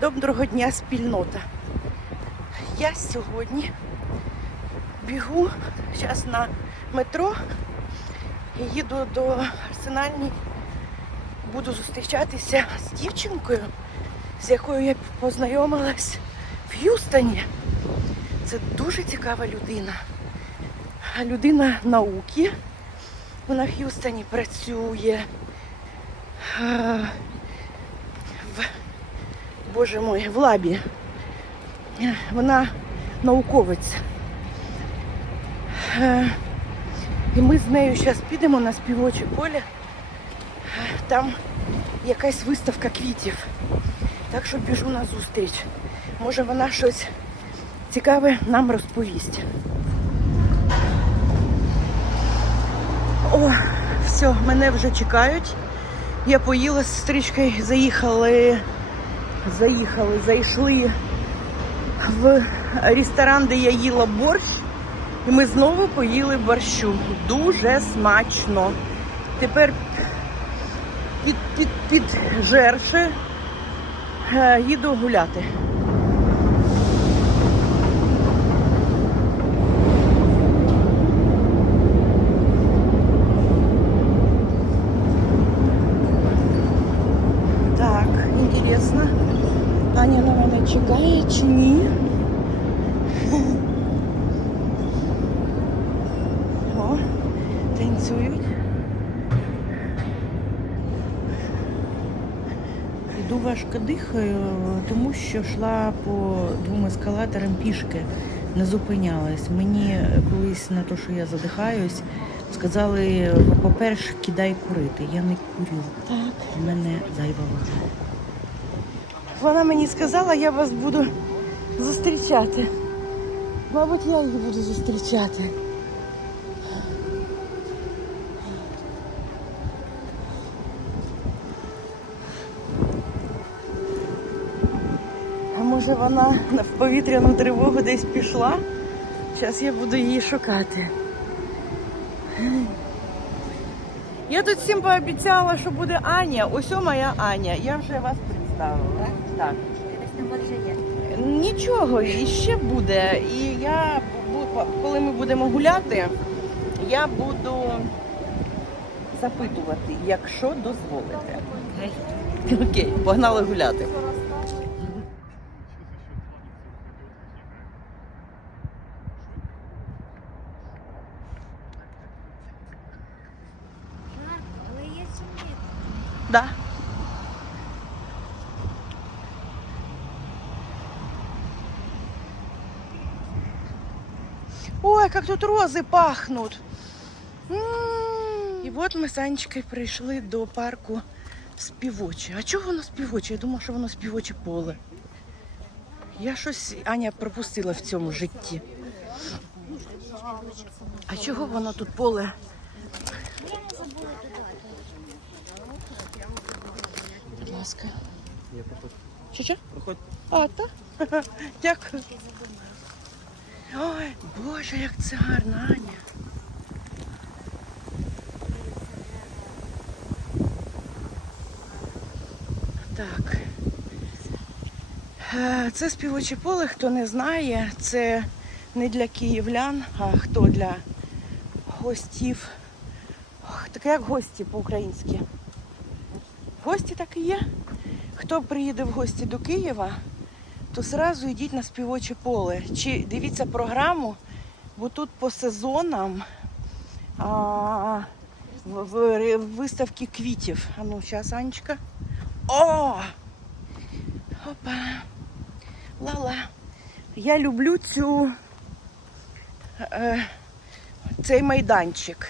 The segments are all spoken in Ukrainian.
Доброго дня, спільнота. Я сьогодні бігу зараз на метро і їду до Арсенальні. Буду зустрічатися з дівчинкою, з якою я познайомилась в Х'юстоні. Це дуже цікава людина. Людина науки. Вона в Х'юстоні працює. Боже мой, в лабі. Вона науковець. Е, І ми з нею зараз підемо на співоче поле. Е, Там якась виставка квітів. Так що біжу на зустріч. Може вона щось цікаве нам розповість. О, все, мене вже чекають. Я поїла з сестричкою, заїхали, заїхали, зайшли в ресторан, де я їла борщ. І ми знову поїли борщу. Дуже смачно. Тепер під, під, під жерше е, їду гуляти. Так, інтересно. Аня на мене чекає чи ні? О, танцюють. Іду важко дихаю, тому що йшла по двом ескалаторам пішки, не зупинялась. Мені колись на те, що я задихаюсь, сказали, по-перше, кидай курити. Я не курю. Так. У мене зайва вага. Вона мені сказала, я вас буду зустрічати. Мабуть, я її буду зустрічати. А може вона в повітряну тривогу десь пішла? Зараз я буду її шукати. Я тут всім пообіцяла, що буде Аня. Ось моя Аня. Я вже вас представила. Так. Нічого, і ще буде. І я, коли ми будемо гуляти, я буду запитувати, якщо дозволите. Окей, погнали гуляти. Да. Ой, как тут розы пахнут. М. І от ми з Анечкою прийшли до парку співоче. А чого воно співоче? Я думала, що воно співоче поле. Я щось Аня пропустила в цьому житті. А чого воно тут поле? Будь ласка. Що що? Проходь. А, так? Дякую. Ой, Боже, як це гарно, Аня. Так. Е, Це співоче поле, хто не знає, це не для київлян, а хто для гостів. Таке як гості по-українськи. Гості так і є. Хто приїде в гості до Києва, то зразу йдіть на співоче поле. Чи дивіться програму, бо тут по сезонам а, в, в, виставки квітів. А ну, зараз, Анечка. О! Опа! Ла-ла. Я люблю цю, е, цей майданчик.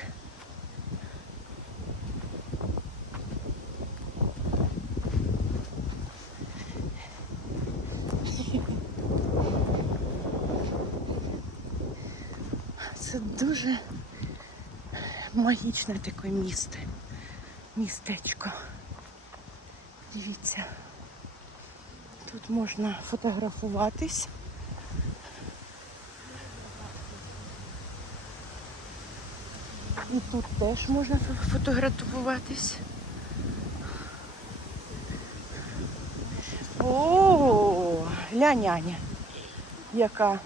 Це дуже магічне таке місце. Містечко. Дивіться. Тут можна фотографуватись. І тут теж можна фотографуватись. О, Глянь, Аня, яка.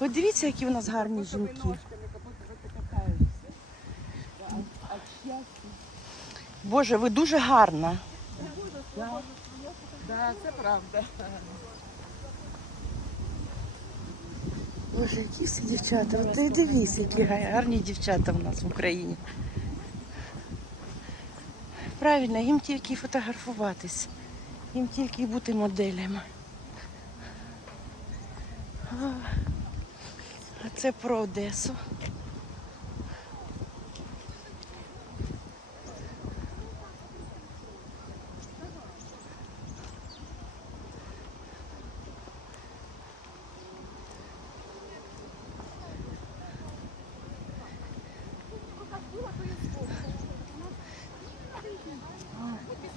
От дивіться, які в нас гарні жінки. Боже, ви дуже гарна. Да, це правда. Боже, які всі дівчата. От ти дивись, які гарні дівчата в нас в Україні. Правильно, їм тільки фотографуватись, їм тільки бути моделями. А це про Одесу.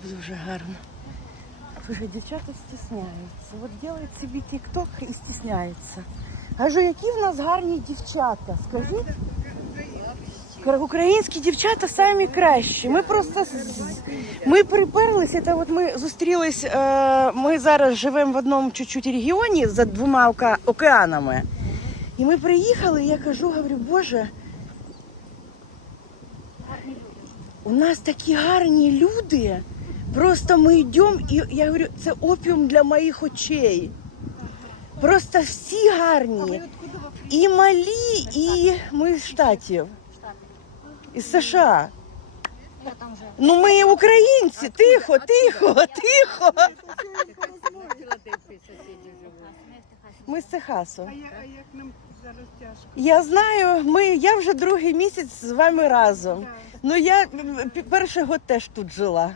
Дуже гарно. Слушай, дівчата стісняються. От делають собі тік-ток і стісняються. Кажу, які в нас гарні дівчата, скажіть. Українські дівчата самі кращі. Ми просто ми приперлися. Та от ми зустрілись. Е, ми зараз живемо в одному чуть-чуть регіоні за двома океанами. І ми приїхали, і я кажу, говорю, Боже, у нас такі гарні люди. Просто ми йдемо, і я говорю, це опіум для моїх очей. Просто всі гарні. І малі, і ми з штатів. Із США. Ну ми українці, тихо, тихо, тихо. Ми з Техасу. А, я, як нам зараз тяжко? Я знаю, ми, я вже другий місяць з вами разом. Ну я перший год теж тут жила.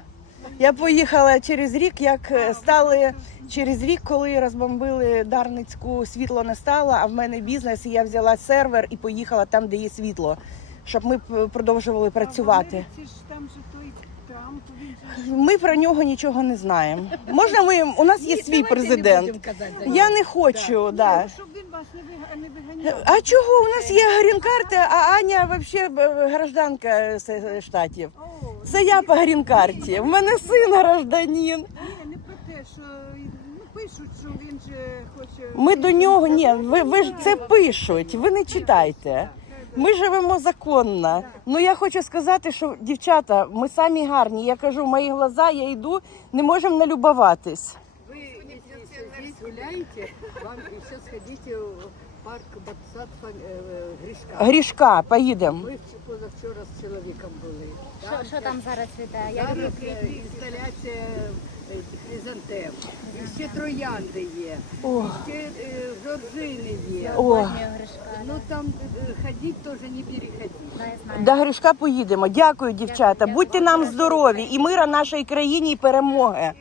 Я поїхала через рік, як е, стали через рік, коли розбомбили Дарницьку, світло не стало, а в мене бізнес, і я взяла сервер і поїхала там, де є світло, щоб ми продовжували працювати. А в Америці ж там же той Трамп, він же Ми про нього нічого не знаємо. Можна ми у нас є свій президент. Я не хочу, да. Ну, щоб він вас не вига- не виганяв. А чого? У нас є грін-карта, а Аня взагалі гражданка з штатів. О, Це я по грін-карті. В мене син гражданин. ні, не про те, що ну, пишуть, що він же хоче... Ми до нього ні, ви, ви ж це пишуть, ви не читайте. Ми живемо законно. Ну я хочу сказати, що дівчата, ми самі гарні. Я кажу, мої глаза, я йду, не можемо налюбуватись. Здесь гуляете, вам еще сходите в парк Батсад Гришка. Грішка, поїдемо. Ми позавчора з чоловіком були. Що, що там зараз іде? Я Зараз люблю е, квіти. інсталяція е, хризантем. І ще троянди є, О, ще е, жоржини є. о. Гришка. Ну там е, ходіть теж не переходіть. Да, я знаю. До Гришка поїдемо. Дякую, дівчата. Будьте нам здорові і мира нашій країні і перемоги.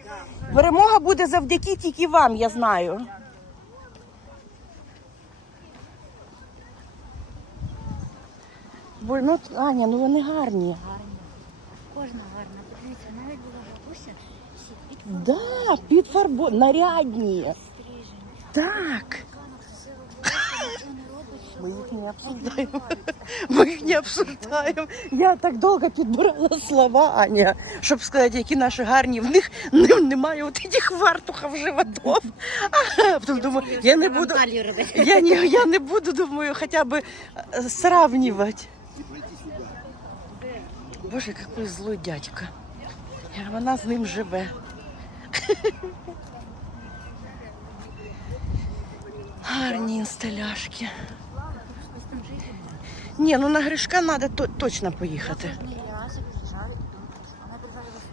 Перемога буде завдяки тільки вам, я знаю. Бо ну Аня, ну вони гарні. Гарна. Кожна гарна. Подивіться, навіть була бабуся, всі під Да, під нарядні. стрижень. Так. Ганок красиво не обсуждаємо. Ми їх не обсуждаємо. Я так довго підбирала слова, Аня, щоб сказати, які наші гарні. В них немає от цих вартухів животов. А потім думаю, я не буду. Я не, я не буду, думаю, хоча б е, сравнивать. Боже, який злой дядька. Вона з ним живе. Гарні інсталяшки. Ні, ну на Гришка треба то, точно поїхати.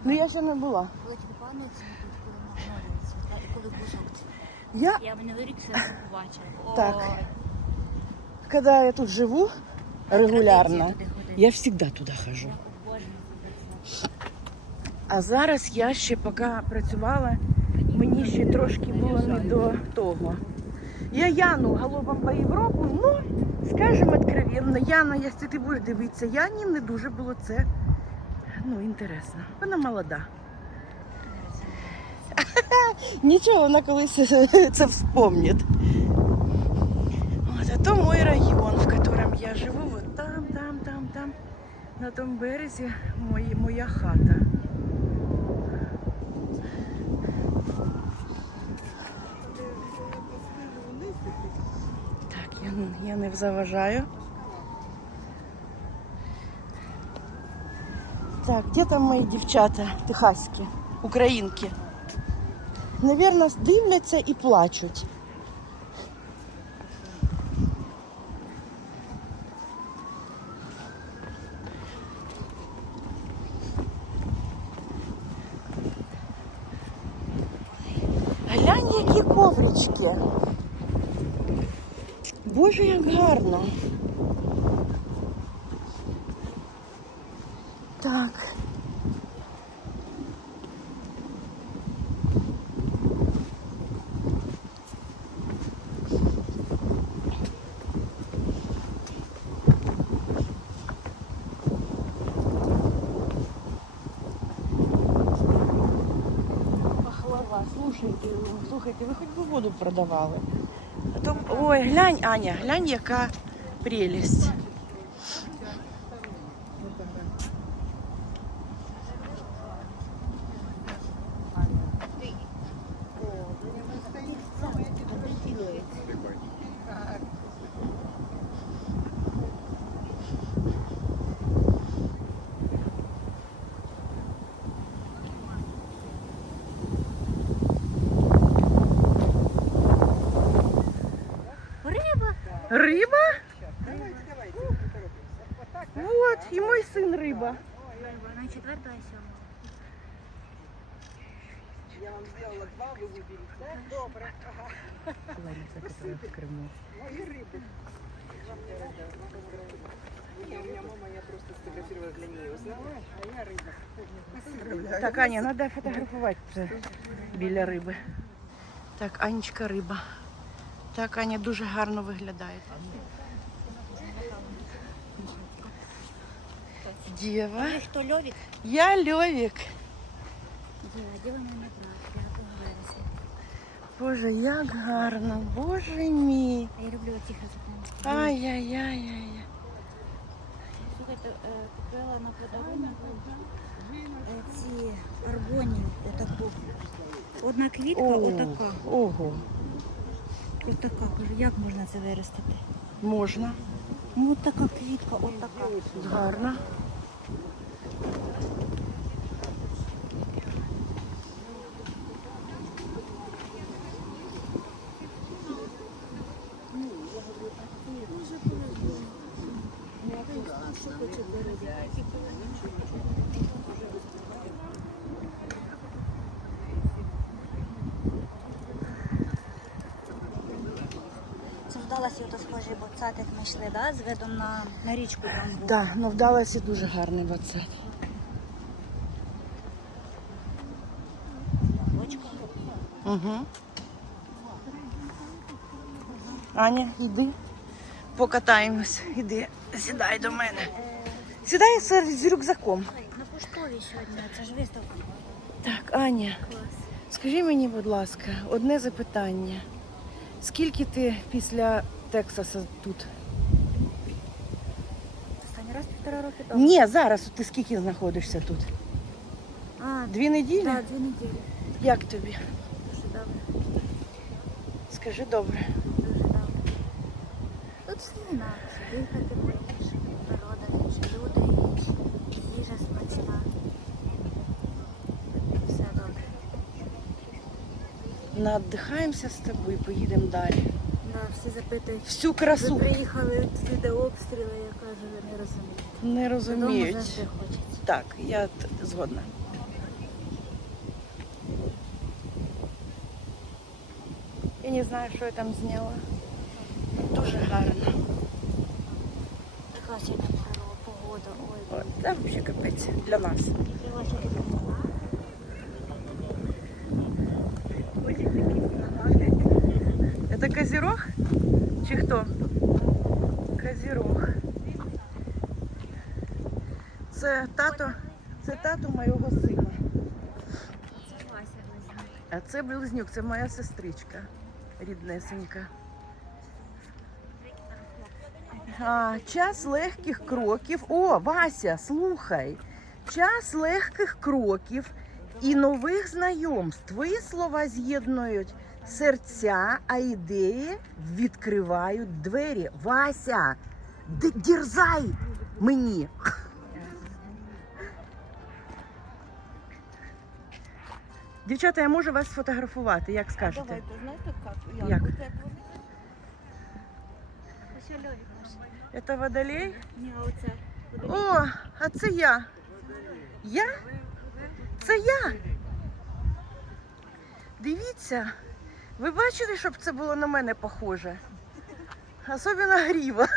Ну я ще не була. Я, Я минулий рік все це побачила. Так. Коли я тут живу регулярно, я завжди туди хожу. А зараз я ще поки працювала, мені ще трошки було не до того. Я Яну галопом по Європу, ну, скажімо откровенно, Яна, якщо ти будеш дивитися, Яні не дуже було це ну, інтересно. Вона молода. Нічого, вона колись це вспомнить. Вот, а то мой район, в котором я живу, вот там, там, там, там, на тому березі мої, моя хата. Я не заважаю. Так, де там мої дівчата техаські, українки? Навірно, дивляться і плачуть. Глянь, які коврички. Боже, як гарно. Так. Слушайте, слухайте, ви хоч би воду продавали. Ой, глянь, Аня, глянь, яка прелість. Я вам зробила два, ви виберіть. Так, добре. Ага. Мої риби. Вам передам. Ні, у меня мама, я просто сфотографировала для нее. Узнала, а я рыба. Спасибо. Так, Аня, треба фотографувати це біля риби. Так, Анечка риба. Так, Аня дуже гарно виглядає. Дєва. Ви хто Льовік? Я Льовік. Діва, діва мене Боже, як гарно, боже мій. А я люблю оці хазуки. Ай-яй-яй-яй. Слухайте, е, купила на подарунок е, ці аргонії, отаку. Одна квітка, отака. Ого, Отака. Кажу, як можна це виростити? можна. Ну, от така квітка, отака. Гарно. Це вдалося ото схожий боцатик ми йшли, да? з видом на, на річку там був. Так, ну вдалося дуже гарний WhatsApp. Угу. Аня, йди. Покатаємось. Іди, сідай до мене. Сідай з, рюкзаком. На поштовій сьогодні, це ж виставка. Так, Аня, Клас. скажи мені, будь ласка, одне запитання. Скільки ти після Тексаса тут? Останній півтора роки тому. Ні, зараз ти скільки знаходишся тут? А, Дві неділі? так, дві неділі. Як тобі? Дуже добре. Скажи добре. Дуже добре. Тут інакше. Дихати по-іншому, природа інша, люди інші, їжа смачна. Все добре. Надихаємося з тобою, поїдемо далі. Да, всі запитують. Всю Ви красу приїхали туди, де обстріли, я кажу, ви не розумієте. не Додому розуміють. завжди хочеться. Так, я т- згодна. Я не знаю, що я там зняла. Дуже гарно. Така сьогодні гарна погода. Ой, От, там взагалі капець для нас. які ваші Это козерог? Чи хто? Це тато, це тато моєго сина. А це близнюк, це моя сестричка ріднесенька. А, час легких кроків. О, Вася, слухай. Час легких кроків і нових знайомств. Твої слова з'єднують серця, а ідеї відкривають двері. Вася, дерзай мені. Дівчата, я можу вас сфотографувати, як скажете? Давайте, знаєте як? Як? Як вони. Це водолей? Ні, а оце. О, а це я. Я? Це я. Дивіться. Ви бачили, щоб це було на мене похоже? Особливо гріва.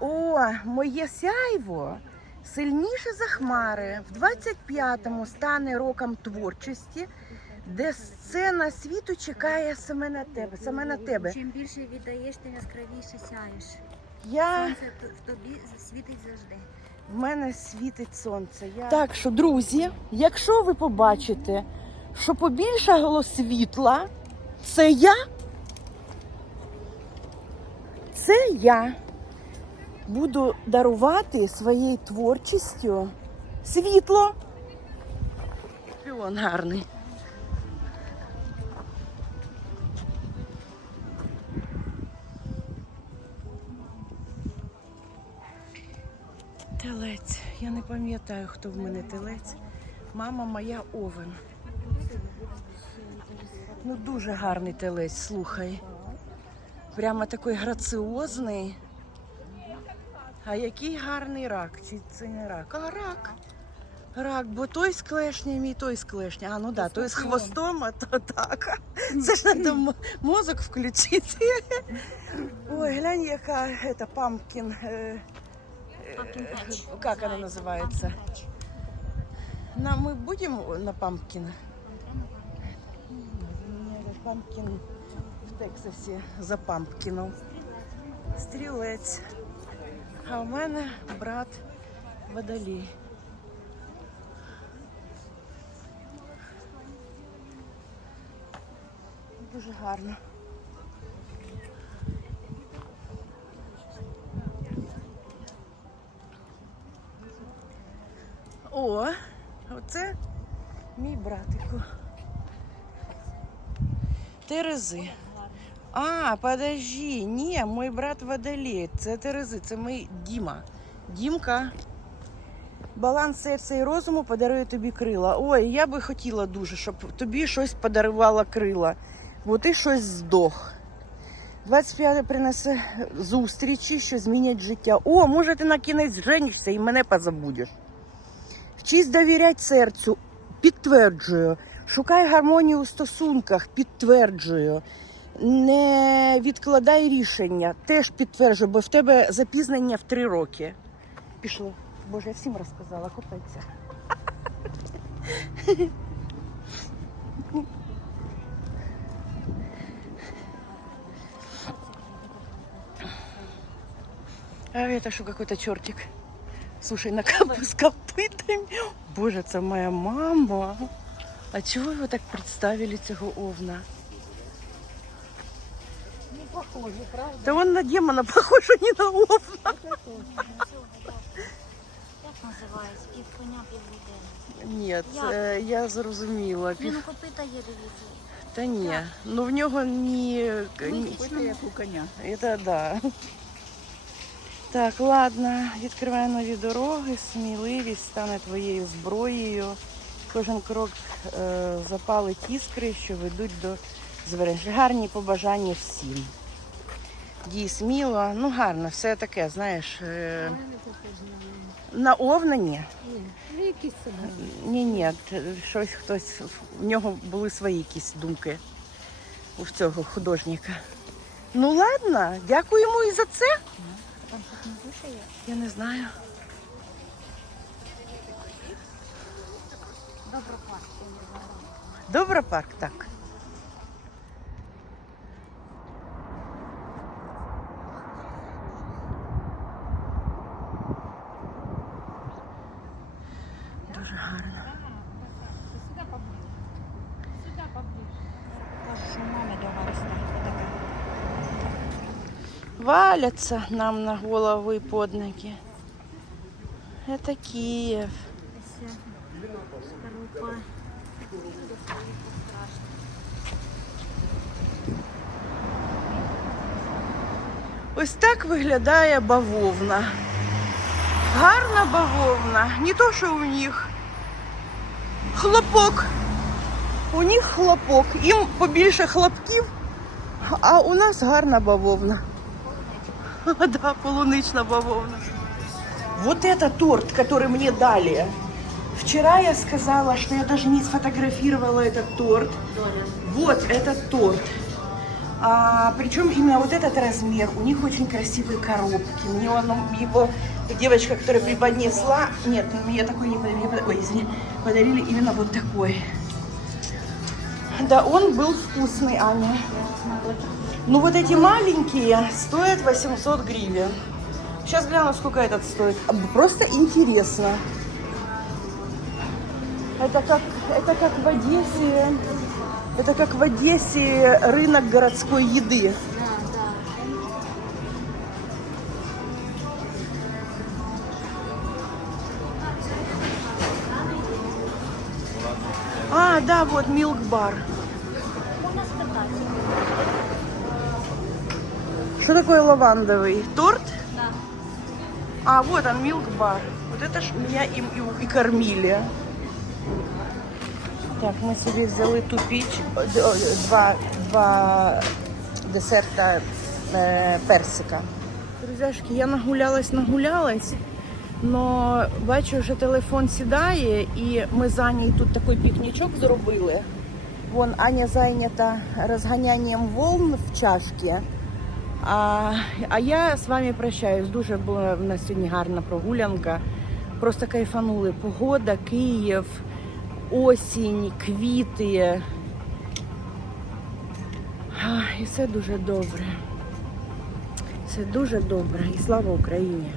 О, моє сяйво сильніше за хмари. В 25-му стане роком творчості, де сцена світу чекає саме на тебе. Саме на тебе. Чим більше віддаєш, тим яскравіше сяєш. Я Сонце в тобі світить завжди. в мене світить сонце. Я... Так що, друзі, якщо ви побачите, що побільшало світла, це я. Це я буду дарувати своєю творчістю світло. Піон гарний. Телець. Я не пам'ятаю, хто в мене телець. Мама моя овен. Ну, дуже гарний телець, слухай. Прямо такий граціозний. А який гарний рак? Чи це не рак? А рак. Рак, бо той з клешням і той з клешням. А, ну да, той з хвостом, а то так. Це ж треба мозок включити. Ой, глянь, яка это, пампкін. е, Pumpkin Э, patch Как она называется? Pumpkin patch. На, мы Пампкин в Тексасі за пампкіном. Стрілець. А у мене брат водолій. Дуже гарно. О, оце мій братику. Терези. А, подожди, ні, мій брат водолей. Це Терези, це мій Діма. Дімка. Баланс серця і розуму подарує тобі крила. Ой, я би хотіла дуже, щоб тобі щось подарувало крила, бо ти щось здох. 25 принесе зустрічі, що змінять життя. О, може, ти на кінець женишся і мене позабудеш. Вчись довіряти серцю, підтверджую. Шукай гармонію у стосунках, підтверджую. Не відкладай рішення, теж підтверджую, бо в тебе запізнення в три роки. Пішло. Боже, я всім розказала, купиться. А это что, какой-то чертик? Слушай, на кап с копытами. Боже, це моя мама. А чого ви так представили цього овна? Не похоже, правда? Та он на демона похож, а не на овна. Як називається? Пів коня, пів людини. Ні, це я зрозуміла. Він Пів... копита є, дивіться. Та ні. Ну в нього ні. ні... Це як у коня. Это да. Так, ладно, відкривай нові дороги, сміливість стане твоєю зброєю. Кожен крок е, запалить іскри, що ведуть до звершення. Гарні побажання всім. Дій сміло, ну гарно, все таке, знаєш. Е, на овнані? Ну, якісь. Ні, ні, щось хтось, в нього були свої якісь думки у цього художника. Ну ладно, дякуємо і за це. Там щось не душа є? Я не знаю. Добропарк, я не Добра Добропарк, так. Дуже гарно. Боже, що у мами дома росте. Отака. Валяться нам на голову под ноги. Это Киев. Ось так виглядає бавовна. Гарна бавовна. Не то, що у них хлопок. У них хлопок. Їм побільше хлопків, а у нас гарна бавовна. Да, полунична бавовна. Вот это торт, который мне дали. Вчера я сказала, что я даже не сфотографировала этот торт. Вот этот торт. А, причем именно вот этот размер. У них очень красивые коробки. Мне он, его девочка, которая преподнесла, нет, мне такой не подарили, ой, извини, подарили именно вот такой. Да, он был вкусный, Аня. Ну вот эти маленькие стоят 800 гривен. Сейчас гляну, сколько этот стоит. Просто интересно. Это как, это как в Одессе, это как в Одессе рынок городской еды. А, да, вот милк-бар. Можна Что такое лавандовый? Торт? Да. А, вот он, милк-бар. Вот это ж меня им и, и кормили. Так, ми собі взяли ту піч, о, д- о, два, два десерта е, персика. Друзяшки, я нагулялась, нагулялась, но бачу, що телефон сідає, і ми з Анею тут такий пікнічок зробили. Вон Аня зайнята розганянням волн в чашці. А, а я з вами прощаюсь. Дуже була в нас сьогодні гарна прогулянка. Просто кайфанули. Погода, Київ, осінь, квіти. І все дуже добре. Все дуже добре. І слава Україні!